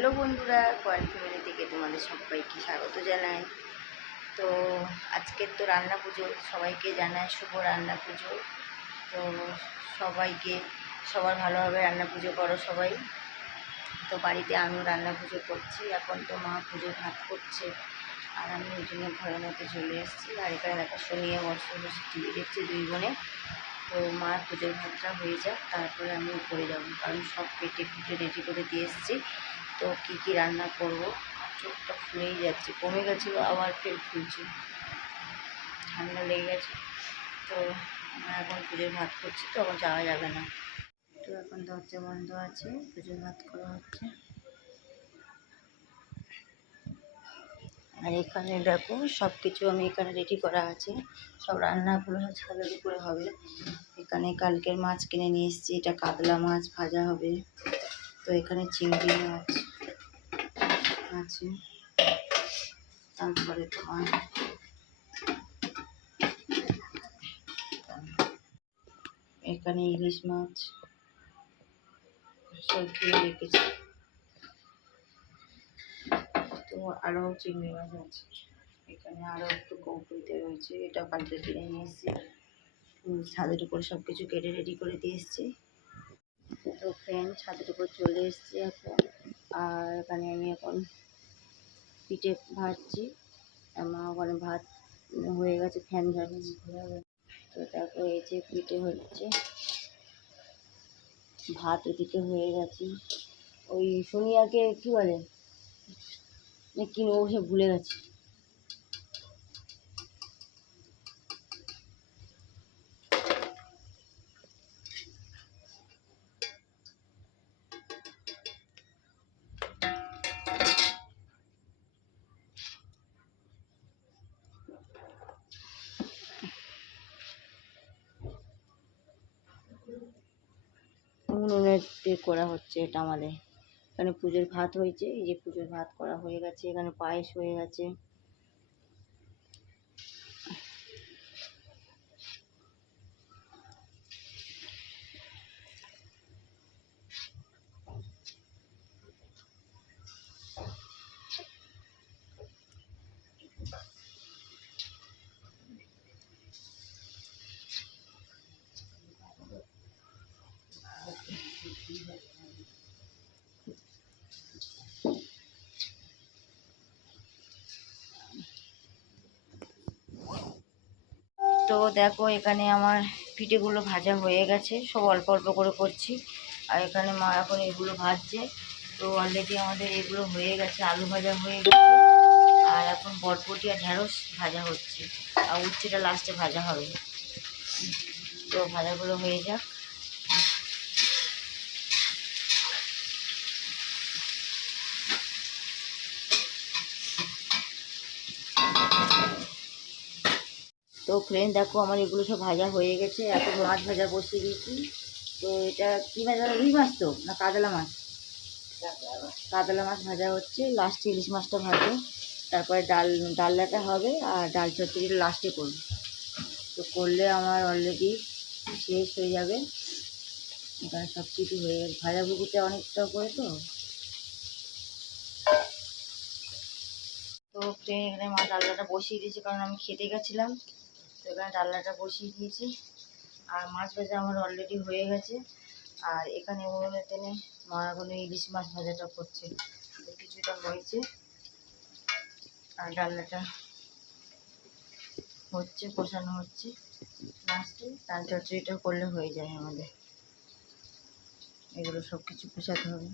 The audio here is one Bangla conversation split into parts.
হ্যালো বন্ধুরা, কয়েন ফ্যামিলি থেকে তোমাদের সবাইকে স্বাগত জানাই। তো আজকের তো রান্না পুজো, সবাইকে জানাই শুভ রান্না পুজো। তো সবাইকে সবার ভালোভাবে রান্না পুজো করো সবাই। তো বাড়িতে আমিও রান্না পুজো করছি। এখন তো মা পুজো ভাত করছে আর আমি ওই জন্য ঘরের মধ্যে চলে এসেছি। আর এখানে দেখা শুনিয়ে বসে বসে টিভি দেখছি দুই বোনে। তো মার পুজোর ভাতটা হয়ে যাক, তারপরে আমি উপরে যাব, কারণ সব কেটে কুটে রেডি করে দিয়ে এসেছি। তো কী কী রান্না করব, চোখটা ফুলেই যাচ্ছে, কমে গেছিলো আবার ফের ফুলছে, ঠান্ডা লেগে গেছে। তো আমরা এখন পুজোর ভাত করছি, তো এখন যাওয়া যাবে না। তো এখন দরজা বন্ধ আছে, পুজোর ভাত করা হচ্ছে। আর এখানে দেখো সব কিছু আমি এখানে রেডি করা আছে, সব রান্নাগুলো ছাদের উপরে হবে। এখানে কালকের মাছ কিনে নিয়ে এসেছি, এটা কাতলা মাছ ভাজা হবে। তো এখানে চিংড়ি মাছ আছে, তারপরে তোমার এখানে ইলিশ মাছ সব ধুয়ে রেখেছি। তো আরও চিংড়ি মাছ আছে, এখানে আরও একটু কৌটোতে রয়েছে, এটা কালকে কিনে নিয়ে এসেছি। ছাদের উপরে সব কিছু কেটে রেডি করে দিয়ে এসেছি। তো ফ্রেন্ড, ছাদের উপর চলে এসেছি এখন। আর এখানে আমি এখন পিঠে ভাজছি, মা ওখানে ভাত হয়ে গেছে, ফ্যান ঝাড়ছি। তো তারপর এই যে পিঠে হচ্ছে, ভাত ওদিকে হয়ে গেছে। ওই সোনিয়াকে কী বলে কিনবো, সে ভুলে গেছে। উনুনেতে করা হচ্ছে এটা আমাদের। এখানে পুজোর ভাত হয়েছে, এই যে পুজোর ভাত করা হয়ে গেছে, এখানে পায়েস হয়ে গেছে। তো দেখো এখানে আমার পিঠেগুলো ভাজা হয়ে গেছে, সব অল্প অল্প করে করছি। আর এখানে মা এখন এগুলো ভাজছে। তো অলরেডি আমাদের এগুলো হয়ে গেছে, আলু ভাজা হয়ে গেছে। আর এখন বরবটি আর ঢ্যাঁড়স ভাজা হচ্ছে, আর উচ্ছেটা লাস্টে ভাজা হবে। তো ভাজাগুলো হয়ে যাক। তো ফ্রেন্ড দেখো আমার এগুলো সব ভাজা হয়ে গেছে, এখন মাছ ভাজা বসিয়ে দিয়েছি। তো এটা কী ভাজা, রুই মাছ তো না কাতলা মাছ? কাতলা মাছ ভাজা হচ্ছে, লাস্টে ইলিশ মাছটা ভাজবে, তারপরে ডালনাটা হবে, আর ডাল চচ্চড়িটা লাস্টে করবে। তো করলে আমার অলরেডি শেষ হয়ে যাবে। এখানে সব কিছু হয়ে গেছে, ভাজাভুজিটা অনেকটা করে। তো ফ্রেন্ড এখানে মা ডালনাটা বসিয়ে দিয়েছে, কারণ আমি খেতে গেছিলাম। তো এখানে ডালনাটা বসিয়ে দিয়েছি, আর মাছ ভাজা আমার অলরেডি হয়ে গেছে। আর এখানে উনুনের তেলে মা এখন ইলিশ মাছ ভাজাটা করছে, তো কিছুটা হয়েছে। আর ডালনাটা হচ্ছে, কষানো হচ্ছে, লাস্টে ডাল চচ্চড়িটা করলে হয়ে যায় আমাদের। এগুলো সব কিছু কষাতে হবে।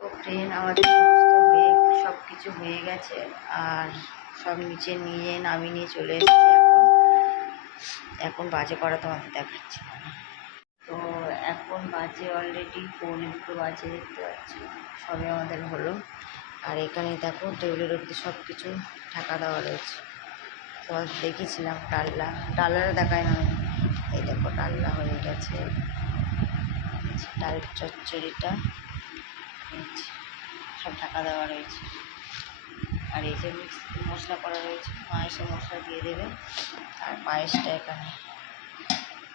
তো ট্রেন আমাদের সব কিছু হয়ে গেছে, আর সব নিচে নিয়ে নামিয়ে নিয়ে চলে এসেছি। এখন বাজে করা তোমাদের দেখাচ্ছি। তো এখন বাজে অলরেডি 1:45 বাজে, দেখতে পাচ্ছি সবে আমাদের হলো। আর এখানে দেখো টেবিলের উপরে সব কিছু ঢাকা দেওয়া রয়েছে। তো দেখেছিলাম ডালনাটা দেখায় না, এই দেখো ডালনা হয়ে গেছে, ডাল চচ্চড়িটা সব ঢাকা দেওয়া রয়েছে। আর এই যে মিক্স মশলা করা রয়েছে, মা এসে মশলা দিয়ে দেবে। আর পায়েসটা এখানে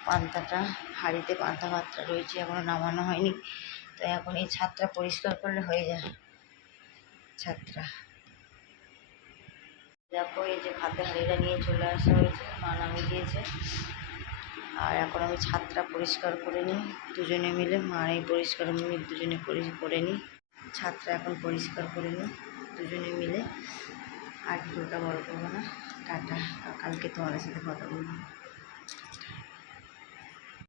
পান্তাটা হাঁড়িতে পান্তা ভাতটা রয়েছে, এখনও নামানো হয়নি। তো এখন এই ছাদটা পরিষ্কার করলে হয়ে যায়। ছাদটা দেখো, এই যে ভাতের হাঁড়িটা নিয়ে চলে আসা হয়েছে, মা নামিয়ে দিয়েছে। আর এখন আমি ছাদটা পরিষ্কার করে নিই দুজনে মিলে, মা এই পরিষ্কার দুজনে করে নিই। ছাদটা এখন পরিষ্কার করে নিই দুজনে মিলে। আর ভিডিওটা বড় করবো না, টাটা। কালকে তোমাদের সাথে কথা বলবো।